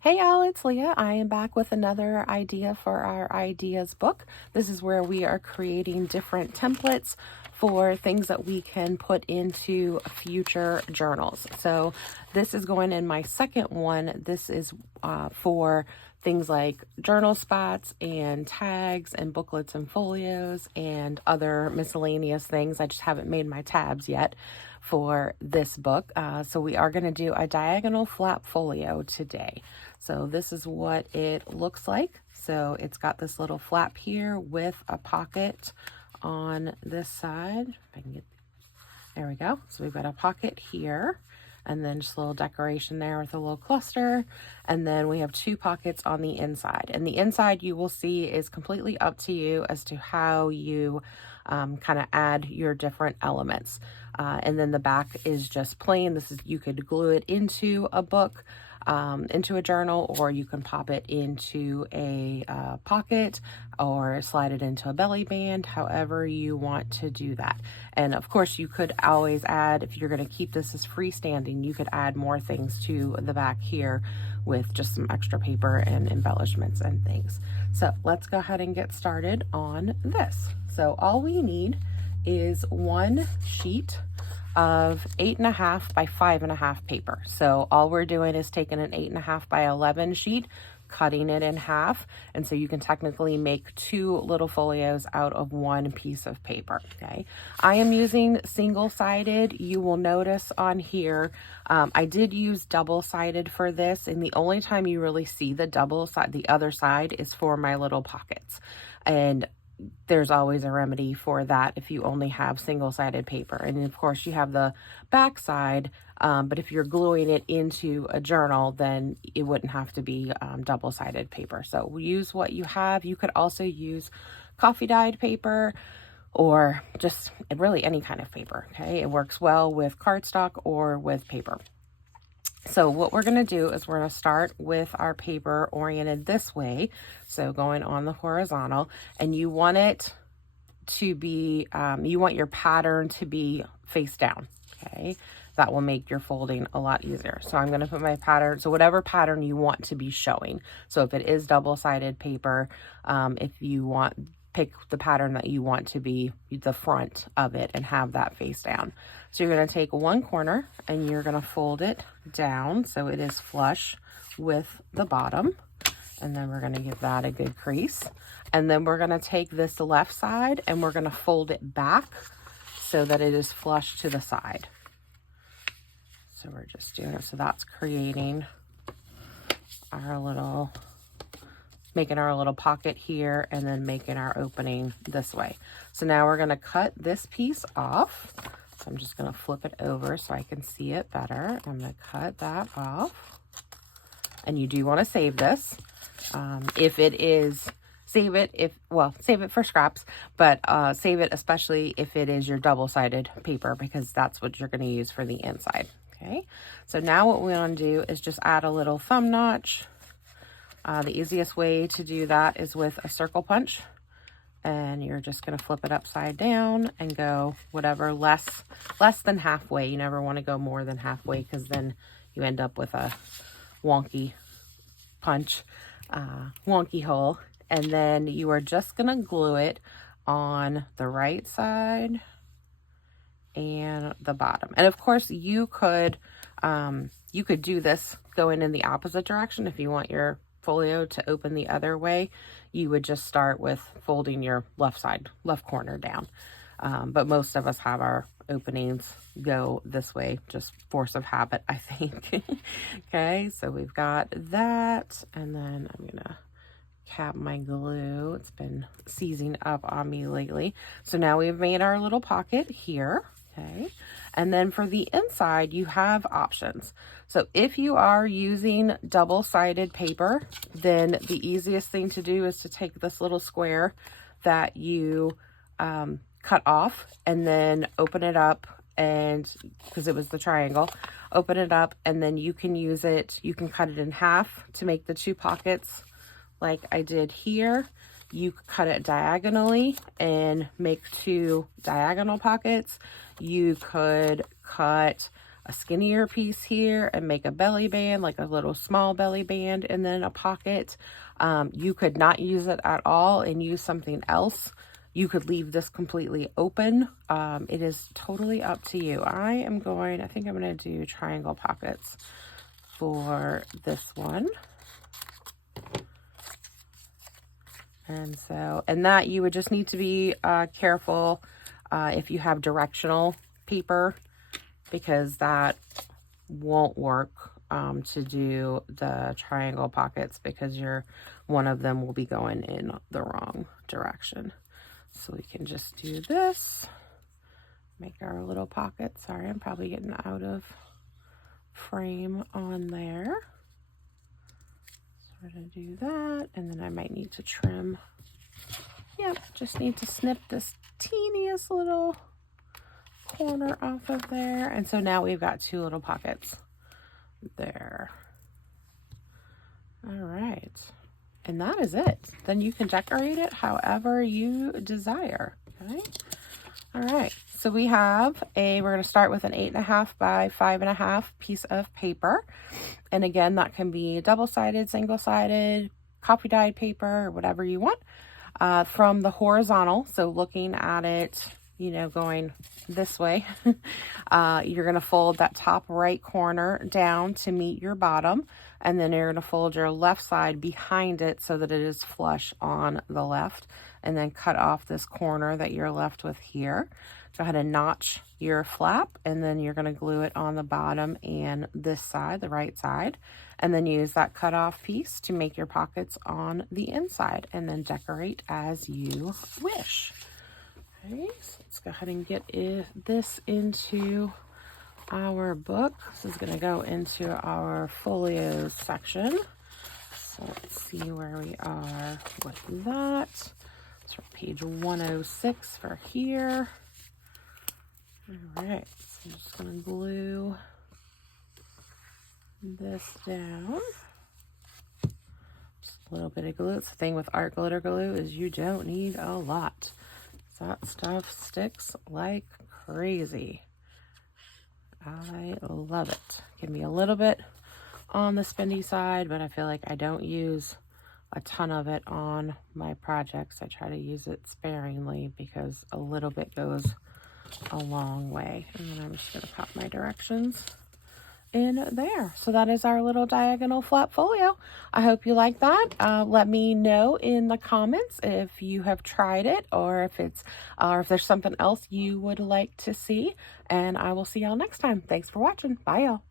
Hey y'all, it's Leah. I am back with another idea for our ideas book. This is where we are creating different templates for things that we can put into future journals. So this is going in my second one. This is for things like journal spots and tags and booklets and folios and other miscellaneous things. I just haven't made my tabs yet for this book. So we are going to do a diagonal flap folio today. So this is what it looks like. So it's got this little flap here with a pocket on this side. If I can get, there we go. So we've got a pocket here, and then just a little decoration there with a little cluster. And then we have two pockets on the inside. And the inside, you will see, is completely up to you as to how you kind of add your different elements. And then the back is just plain. This is, you could glue it into a book, into a journal, or you can pop it into a pocket or slide it into a belly band, however you want to do that. And of course, you could always add, if you're going to keep this as freestanding, you could add more things to the back here with just some extra paper and embellishments and things. So let's go ahead and get started on this. So all we need is one sheet of 8.5 by 5.5 paper. So all we're doing is taking an 8.5 by 11 sheet, cutting it in half, and so you can technically make two little folios out of one piece of paper. Okay, I am using single-sided. You will notice on here I did use double-sided for this, and the only time you really see the double side, the other side, is for my little pockets. And there's always a remedy for that if you only have single-sided paper. And of course you have the back side, but if you're gluing it into a journal, then it wouldn't have to be double-sided paper. So use what you have. You could also use coffee dyed paper or just really any kind of paper. Okay, it works well with cardstock or with paper. So what we're going to do is we're going to start with our paper oriented this way. So going on the horizontal, and you want it to be, you want your pattern to be face down. Okay, that will make your folding a lot easier. So I'm going to put my pattern, so whatever pattern you want to be showing. So if it is double-sided paper, if you want, pick the pattern that you want to be the front of it and have that face down. So you're going to take one corner and you're going to fold it down so it is flush with the bottom. And then we're going to give that a good crease. And then we're going to take this left side and we're going to fold it back so that it is flush to the side. So we're just doing it. So that's creating our little, making our little pocket here, and then making our opening this way. So now we're going to cut this piece off. So I'm just going to flip it over so I can see it better. I'm going to cut that off. And you do want to save this. If it is, save it for scraps, but save it especially if it is your double-sided paper, because that's what you're going to use for the inside. Okay, so now what we want to do is just add a little thumb notch. The easiest way to do that is with a circle punch, and you're just going to flip it upside down and go whatever, less than halfway. You never want to go more than halfway, because then you end up with a wonky punch, wonky hole. And then you are just going to glue it on the right side and the bottom. And of course you could do this going in the opposite direction. If you want your folio to open the other way, you would just start with folding your left corner down. But most of us have our openings go this way, just force of habit, I think. Okay, so we've got that, and then I'm gonna cap my glue. It's been seizing up on me lately. So now we've made our little pocket here. Okay, and then for the inside, you have options. So if you are using double-sided paper, then the easiest thing to do is to take this little square that you cut off and then open it up, and because it was the triangle, open it up, and then you can use it, you can cut it in half to make the two pockets like I did here. You cut it diagonally and make two diagonal pockets. You could cut a skinnier piece here and make a belly band, like a little small belly band, and then a pocket. You could not use it at all and use something else. You could leave this completely open. It is totally up to you. I think I'm going to do triangle pockets for this one. And that you would just need to be careful if you have directional paper, because that won't work to do the triangle pockets, because one of them will be going in the wrong direction. So we can just do this, make our little pocket. Sorry, I'm probably getting out of frame on there. So we're going to do that, and then I might need to trim. Yep, just need to snip this teeniest little corner off of there. And so now we've got 2 little pockets there. All right. And that is it. Then you can decorate it however you desire. Okay. All right. So we're going to start with an 8.5 by 5.5 piece of paper. And again, that can be double-sided, single-sided, coffee dyed paper, or whatever you want. From the horizontal, so looking at it, going this way, you're going to fold that top right corner down to meet your bottom, and then you're going to fold your left side behind it so that it is flush on the left, and then cut off this corner that you're left with here. Go ahead and notch your flap, and then you're going to glue it on the bottom and this side, the right side, and then use that cut off piece to make your pockets on the inside, and then decorate as you wish. Okay, so let's go ahead and get this into our book. This is going to go into our Folio section. So let's see where we are with that. So page 106 for here. All right, so I'm just going to glue this down. Just a little bit of glue. It's the thing with art glitter glue is you don't need a lot. That stuff sticks like crazy. I love it. Give me a little bit on the spendy side, but I feel like I don't use a ton of it on my projects. I try to use it sparingly because a little bit goes a long way. And then I'm just going to pop my directions in there. So that is our little diagonal flap folio. I hope you like that. Let me know in the comments if you have tried it, or if there's something else you would like to see, and I will see y'all next time. Thanks for watching. Bye y'all.